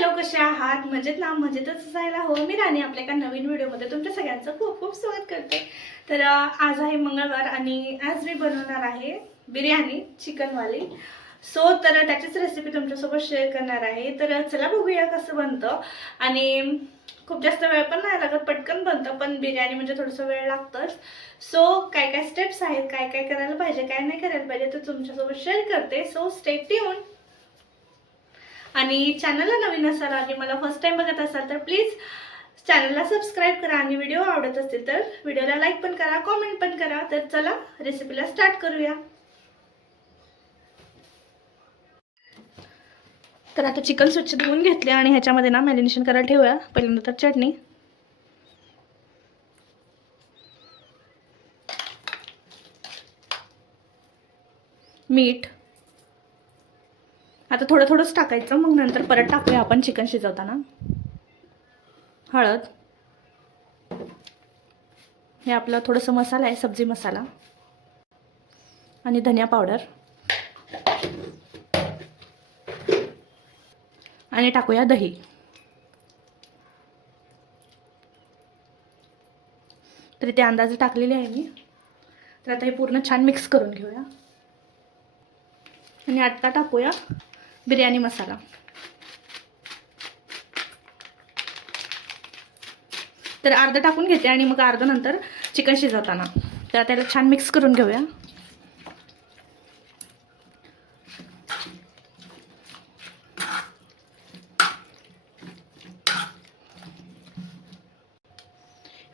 Hello, कसे आहात? मजेत ना? मजेतच जायला हवं. मी राणी आपल्या एका नवीन व्हिडिओमध्ये तुमच्या सगळ्यांचं खूप खूप स्वागत करते. तर आज आहे मंगळवार आणि आज मी बनवणार आहे बिर्याणी चिकनवाली. तर त्याचीच रेसिपी तुमच्यासोबत शेअर करणार आहे. तर चला बघूया कसं बनतं. आणि खूप जास्त वेळ पण नाही लागत, पटकन बनतं. पण बिर्याणी म्हणजे थोडंसं वेळ लागतंच. काय काय स्टेप्स आहेत, काय काय करायला पाहिजे, काय नाही करायला पाहिजे, तर तुमच्यासोबत शेअर करते. Stay tune. आणि चॅनलला नवीन असाल आणि मला फर्स्ट टाइम बघत असाल तर प्लीज चॅनलला सबस्क्राईब करा. आणि व्हिडिओ आवडत असतील तर व्हिडिओला लाईक पण करा, कमेंट पण करा. तर चला रेसिपीला स्टार्ट करूया. तर आता चिकन स्वच्छ धुवून घेतले आणि ह्याच्यामध्ये ना मॅरिनेशन करायला ठेवूया. पहिल्यांदा तर चटणी, मीठ, आता थोडं थोडंच टाकायचं, मग नंतर परत टाकूया आपण चिकन शिजवताना. हळद, हे आपलं थोडंसं मसाला आहे, सब्जी मसाला, आणि धनिया पावडर, आणि टाकूया दही. तर इथे अंदाजे टाकलेले आहे मी. तर आता हे पूर्ण छान मिक्स करून घेऊया. आणि आता टाकूया बिर्याणी मसाला. तर अर्ध टाकून घेते आणि मग अर्ध नंतर चिकन शिजवताना. तर त्याला छान मिक्स करून घेऊया.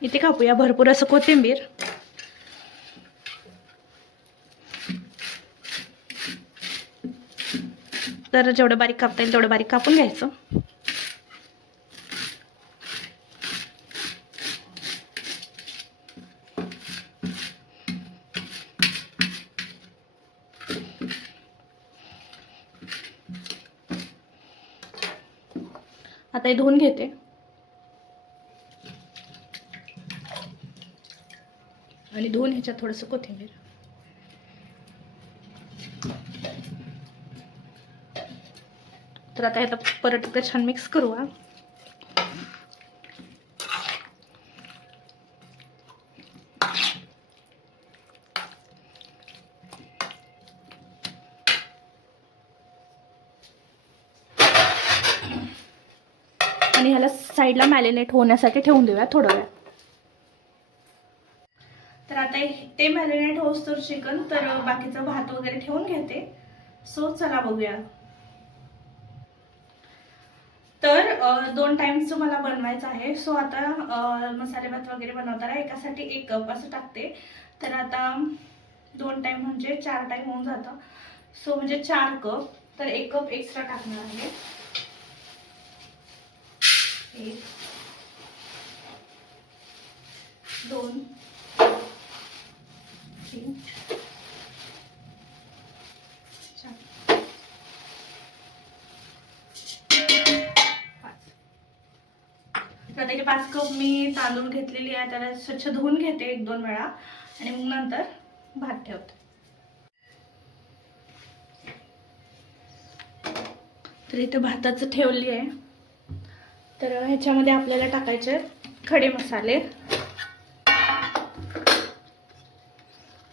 इथे कापूया भरपूर असं कोथिंबीर. तर जेवढं बारीक कापता येईल तेवढं बारीक कापून घ्यायचं. आता हे धुवून घेते. आणि धुवून ह्याच्यात थोडंसं कोथिंबीर. तर आता ह्याला परत एकदा छान मिक्स करू. आणि ह्याला साईडला मॅरिनेट होण्यासाठी ठेवून देऊया थोडा वेळ. तर आता ते मॅरिनेट होऊस्तोवर चिकन, तर बाकीचा भात वगैरे ठेवून घेते. चला बघूया. तर 2 टाइम्स मला बनवायचं आहे. आता मसाले भात वगैरे बनवताना एकासाठी 1 कप असं टाकते. तर आता 2 टाइम म्हणजे 4 टाइम होऊन जातं. म्हणजे 4 कप. तर 1 कप एक्स्ट्रा टाकणार आहे. 1 2 3 4 5. तर आता 5 कप मी तांदूळ घेतलेली आहे. त्याला स्वच्छ धुवून घेते 1-2 वेळा आणि मग नंतर भात ठेवते. तर इथे भाताचं ठेवली आहे. तर ह्याच्यामध्ये आपल्याला टाकायचे खडे मसाले.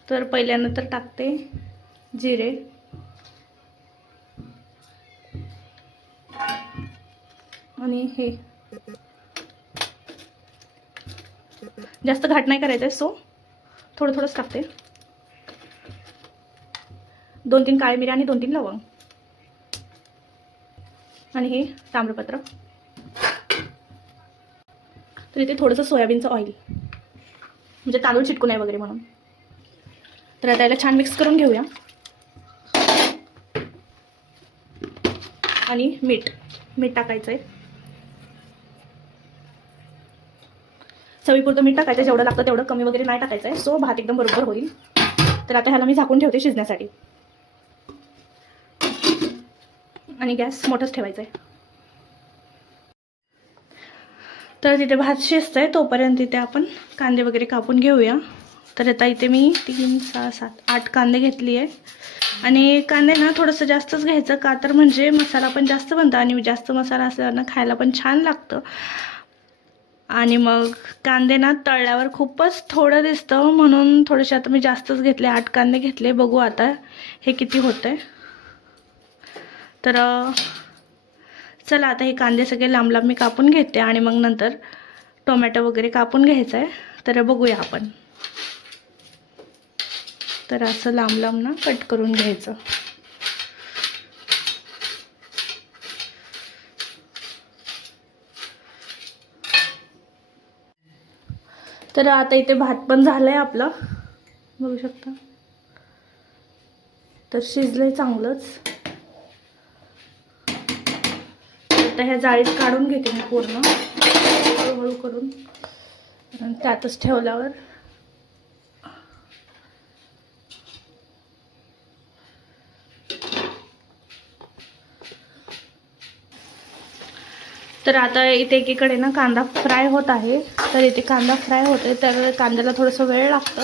तर पहिल्यांदा तर टाकते जिरे, आणि हे जास्त घाट नाही करायचं थोडं थोडंच टाकते. 2-3 काळे मिरी आणि 2-3 लवंग, आणि हे ताम्रपत्र. तर इथे थोडंसं सोयाबीनचं ऑइल, म्हणजे तांदूळ चिटकू नये वगैरे म्हणून. तर आता याला छान मिक्स करून घेऊया. आणि मीठ टाकायचं आहे. चवीपुरतं मीठ टाकायचं, जेवढं लागतं तेवढं, कमी वगैरे नाही टाकायचं आहे. भात एकदम बरोबर होईल. तर आता ह्याला मी झाकून ठेवते शिजण्यासाठी. आणि गॅस मोठाच ठेवायचा आहे. तर तिथे भात शिजतंय तोपर्यंत इथे आपण कांदे वगैरे कापून घेऊया. तर आता इथे मी 3, 6, 7, 8 कांदे घेतली आहे. आणि कांदे ना थोडंसं जास्तच घ्यायचं, का तर म्हणजे मसाला पण जास्त बनतो आणि जास्त मसाला असल्यावर ना खायला पण छान लागतं. आणि मग कांदे ना तळल्यावर खूपच थोडं दिसतं, म्हणून थोडेसे आता मी जास्तच घेतले, 8 कांदे घेतले. बघू आता हे किती होतंय. तर चला आता हे कांदे सगळे लांब लांब मी कापून घेते आणि मग नंतर टोमॅटो वगैरे कापून घ्यायचं आहे. तर बघूया आपण. तर असं लांब लांब ना कट करून घ्यायचं. तर आता इथे भात पण झालंय आपलं, बघू शकता. तर शिजलंय चांगलंच. आता ह्या जाळीत काढून घेते मी पूर्ण हळूहळू करून, आणि त्यातच ठेवल्यावर तर आता इथे एकीकडे ना कांदा फ्राय होत आहे. तर इथे कांदा फ्राय होतोय, तर कांद्याला थोडंसं वेळ लागतं.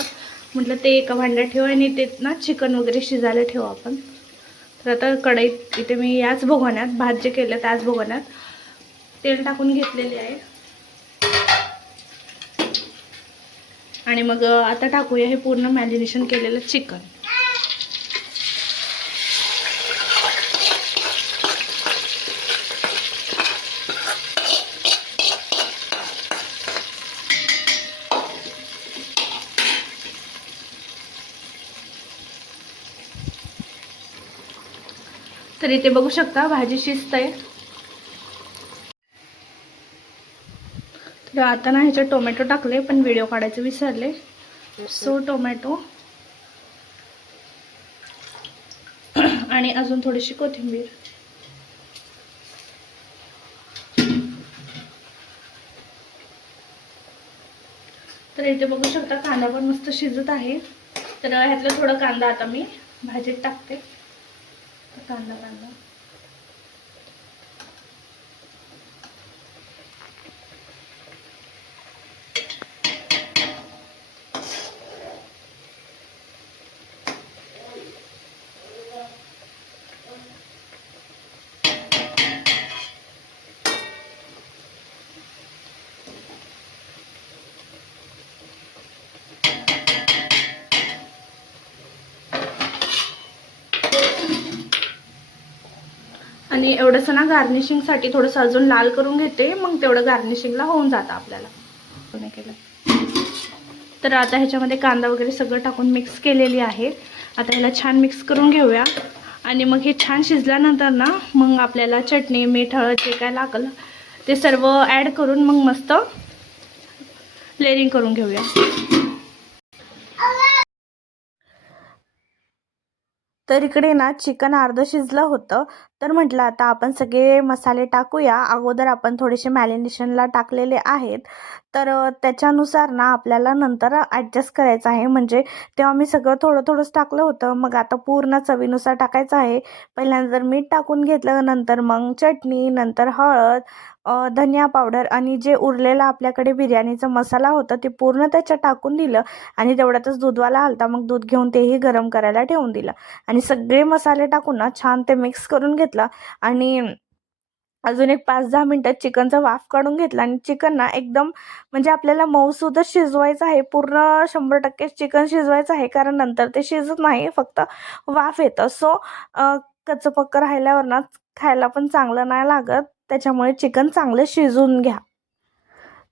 म्हटलं ते एका भांड्यात ठेव आणि ते ना चिकन वगैरे शिजायला ठेवू आपण. तर आता कढईत इथे मी याच भगोण्यात भात जे केलं त्याच भगोण्यात तेल टाकून घेतलेले आहे. आणि मग आता टाकूया हे पूर्ण मॅरिनेशन केलेलं चिकन. तर इथे बघू शकता भाजी शिजते. तर आता ना ह्याच्यात टोमॅटो टाकले, पण व्हिडिओ काढायचं विसरले. सो टोमॅटो आणि अजून थोडीशी कोथिंबीर. तर इथे बघू शकता कांदा पण मस्त शिजत आहे. तर ह्यातला थोडा कांदा आता मी भाजीत टाकते. कांदा आणि एवढंसं ना गार्निशिंगसाठी थोडंसं अजून लाल करून घेते, मग तेवढं गार्निशिंगला होऊन जातं आपल्याला. तर आता ह्याच्यामध्ये कांदा वगैरे सगळं टाकून मिक्स केलेली आहे. आता ह्याला छान मिक्स करून घेऊया. आणि मग हे छान शिजल्यानंतर ना मग आपल्याला चटणी मीठ हळद जे काय लागलं ते सर्व ॲड करून मग मस्त लेअरिंग करून घेऊया. तर इकडे ना चिकन अर्धं शिजलं होतं. तर म्हटलं आता आपण सगळे मसाले टाकूया. अगोदर आपण थोडेसे मॅरिनेशनला टाकलेले आहेत, तर त्याच्यानुसार ना आपल्याला नंतर ॲडजस्ट करायचं आहे. म्हणजे तेव्हा मी सगळं थोडं थोडंच टाकलं होतं, मग आता पूर्ण चवीनुसार टाकायचं आहे. पहिल्यांदा मीठ टाकून घेतलं, नंतर मग चटणी, नंतर हळद, धनिया पावडर आणि जे उरलेला आपल्याकडे बिर्याणीचा मसाला होता ते पूर्ण त्याच्यात टाकून दिलं. आणि तेवढ्यातच दूधवाला आलता, मग दूध घेऊन तेही गरम करायला ठेवून दिलं. आणि सगळे मसाले टाकून ना छान ते मिक्स करून घेतला. आणि अजून एक 5-10 मिनटात चिकनचा वाफ काढून घेतला. आणि चिकन ना एकदम म्हणजे आपल्याला मऊसूदच शिजवायचं आहे. पूर्ण 100% चिकन शिजवायचं आहे, कारण नंतर ते शिजत नाही, फक्त वाफ येतं. सो कच्चं पक्कं राहिल्यावर ना खायला पण चांगलं नाही लागत. त्याच्यामुळे चिकन चांगलं शिजवून घ्या.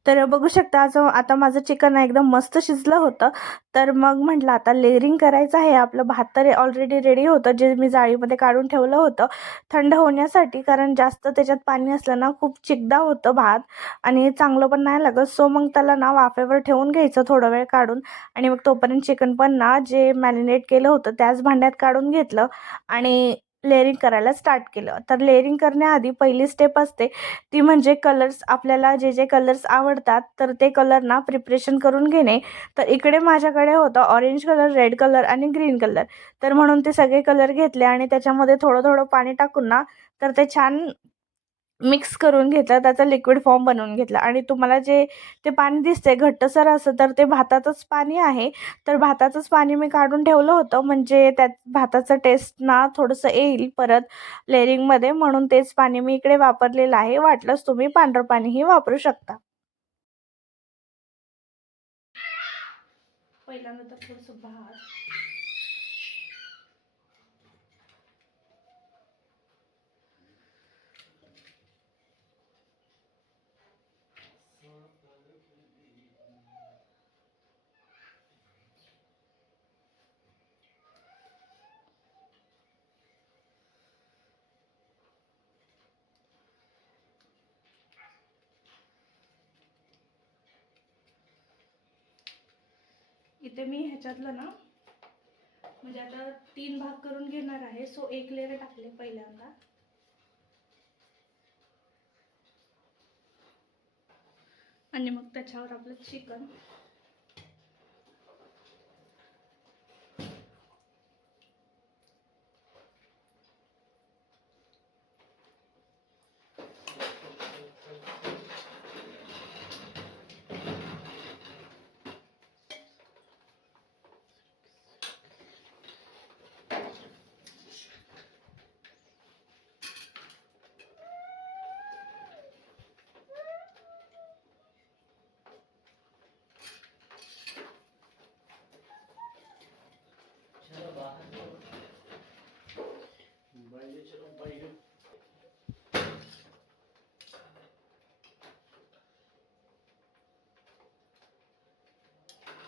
तर बघू शकता आता माझं चिकन एकदम मस्त शिजलं होतं. तर मग म्हटलं आता लेअरिंग करायचं आहे. आपलं भात तर ऑलरेडी रेडी होतं, जे मी जाळीमध्ये काढून ठेवलं होतं थंड होण्यासाठी, कारण जास्त त्याच्यात पाणी असलं ना खूप चिकदा होतं भात आणि चांगलं पण नाही लागत. सो मग त्याला ना वाफेवर ठेवून घ्यायचं थोडा वेळ काढून. आणि मग तोपर्यंत चिकन पण ना जे मॅरिनेट केलं होतं त्याच भांड्यात काढून घेतलं आणि लेअरिंग करायला स्टार्ट केलं. तर लेअरिंग करण्याआधी पहिली स्टेप असते ती म्हणजे कलर्स. आपल्याला जे जे कलर्स आवडतात तर ते कलर ना प्रिपरेशन करून घेणे. तर इकडे माझ्याकडे होतं ऑरेंज कलर, रेड कलर आणि ग्रीन कलर. तर म्हणून ते सगळे कलर घेतले आणि त्याच्यामध्ये थोडं थोडं पाणी टाकून ना तर ते छान मिक्स करून घेतलं, त्याचा लिक्विड फॉर्म बनवून घेतला आणि तुम्हाला जे ते पाणी दिसतंय घट्टसर असं, तर ते भाताचंच पाणी आहे. तर भाताचंच पाणी मी काढून ठेवलं होतं, म्हणजे त्यात भाताचं टेस्ट ना थोडंसं येईल परत लेअरिंगमध्ये, म्हणून तेच पाणी मी इकडे वापरलेलं आहे. वाटलंच तुम्ही पांढरं पाणीही वापरू शकता. पहिल्यांदा तर थोडंसं भात, इथे मी ह्याच्यातलं ना म्हणजे आता 3 भाग करून घेणार आहे. सो 1 लेयर टाकले पहिल्यांदा आणि मग त्याच्यावर आपलं चिकन,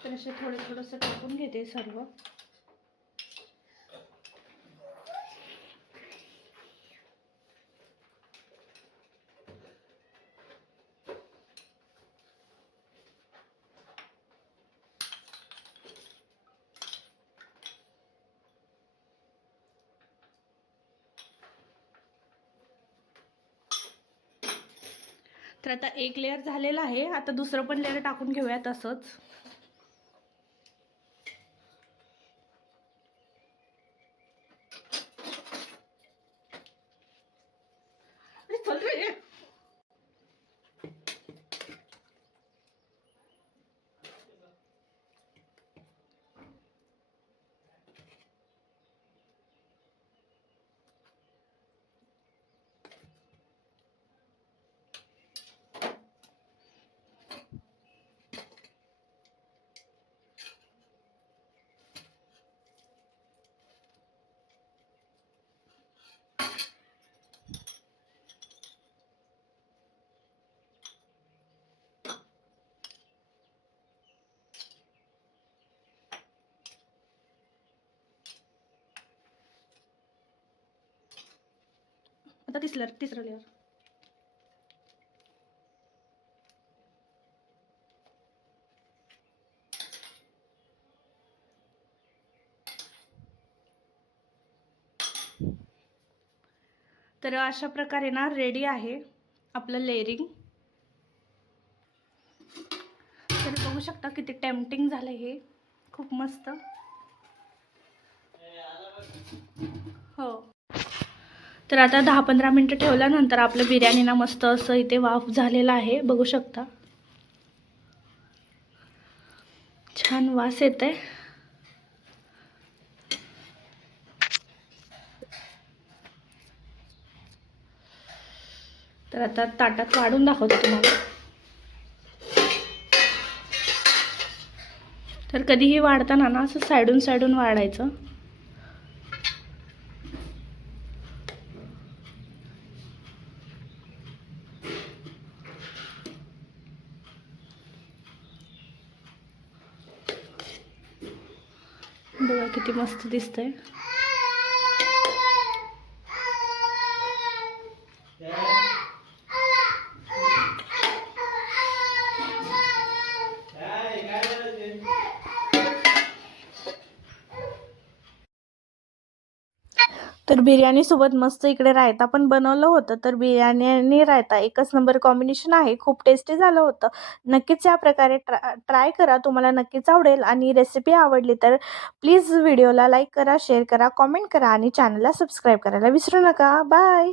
तर असे थोडंसं टाकून घेते सर्व. तर आता 1 लेयर झालेला आहे. आता दुसरं पण लेयर टाकून घेऊया तसंच. आता तिसरं लेयर. तर अशा प्रकारे ना रेडी आहे आपलं लेअरिंग. तर बघू शकता किती टेम्पटिंग झालं हे, खूप मस्त. हो. तर आता 10-15 मिनटं ठेवल्यानंतर आपलं बिर्याणी ना मस्त असं इथे वाफ झालेलं आहे, बघू शकता. छान वास येतोय. तर आता ताटात वाढून दाखवते तुम्हाला. तर कधीही वाढताना ना असं साईडून वाढायचं. बघा किती मस्त दिसतंय. तर बिर्याणीसोबत मस्त इकडे रायता पण बनवलं होतं. तर बिर्याणी आणि रायता एकच नंबर कॉम्बिनेशन आहे. खूप टेस्टी झालं होतं. नक्कीच या प्रकारे ट्राय करा. तुम्हाला नक्कीच आवडेल आणि रेसिपी आवडली तर प्लीज व्हिडिओला लाईक करा, शेअर करा, कॉमेंट करा आणि चॅनलला सबस्क्राईब करायला विसरू नका. बाय.